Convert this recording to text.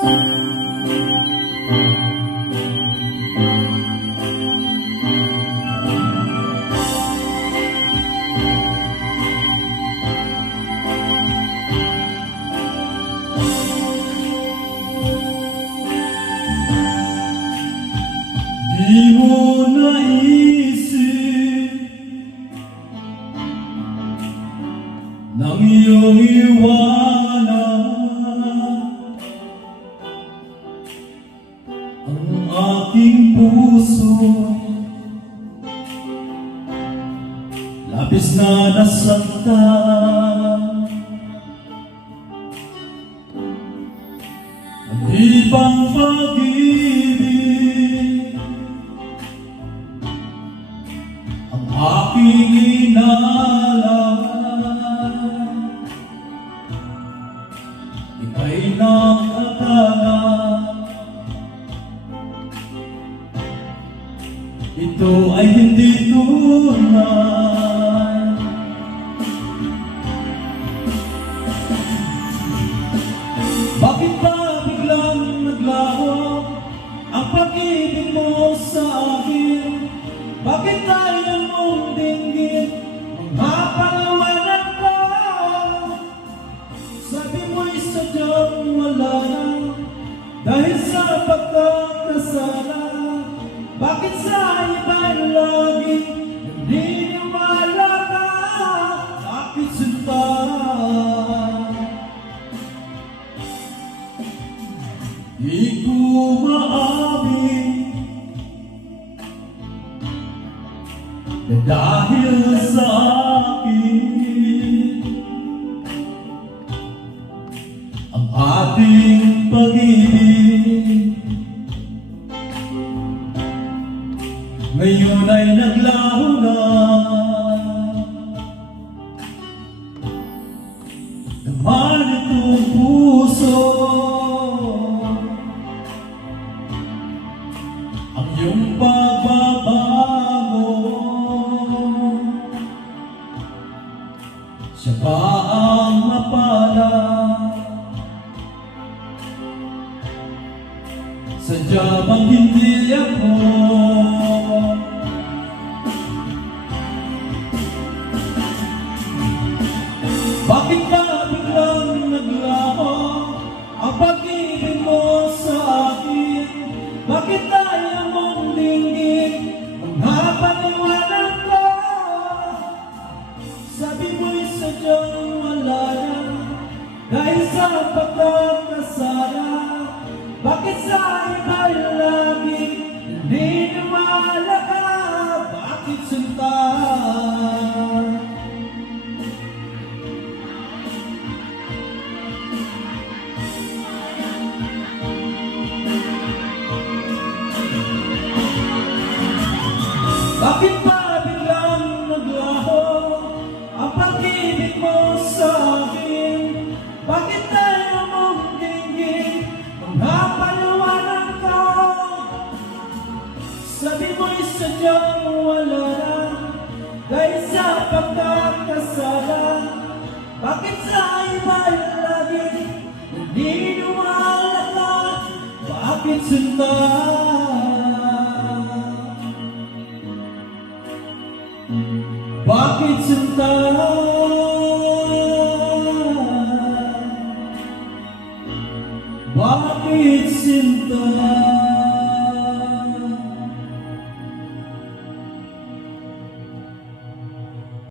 Di mo naisip nang iyong iwanan ang aking puso, labis na nasaktan. Ang ibang pag-ibig ang aking inalay, ika'y nakakala. Ito ay hindi tunay. Bakit ba biglang naglaho ang pag-ibig mo sa akin? Bakit tayo mong dinggin ang mapaliwanag ko? Sabi mo'y sadyang wala na dahil sa pagkakasala. Bakit sa iba'y lagi naniniwala ka? Bakit sinta? Di ko maamin na dahil sa akin ang ating pag-ibig ngayon ay naglaho na. Naman itong puso ang iyong pagbabago. Siya ba ang mapala? Sadya bang hindi ako? Bakit ba biglang naglaho ang pag-ibig mo sa akin? Bakit tayo mong dinggin ang napaniwanan ko? Sabi mo'y sadyang wala na dahil sa pagkakasala. Bakit sa iba'y lagi naniniwala ka? Bakit sinta? Bakit ba biglang naglaho ang pag-ibig mo sa akin? Bakit tayo mong dinggin ang napaliwanag ko? Sabi mo'y sadyang wala na dahil sa pagkakasala. Bakit sa iba'y lagi naniniwala ka? Bakit sinta? Bakit sinta? Bakit sinta?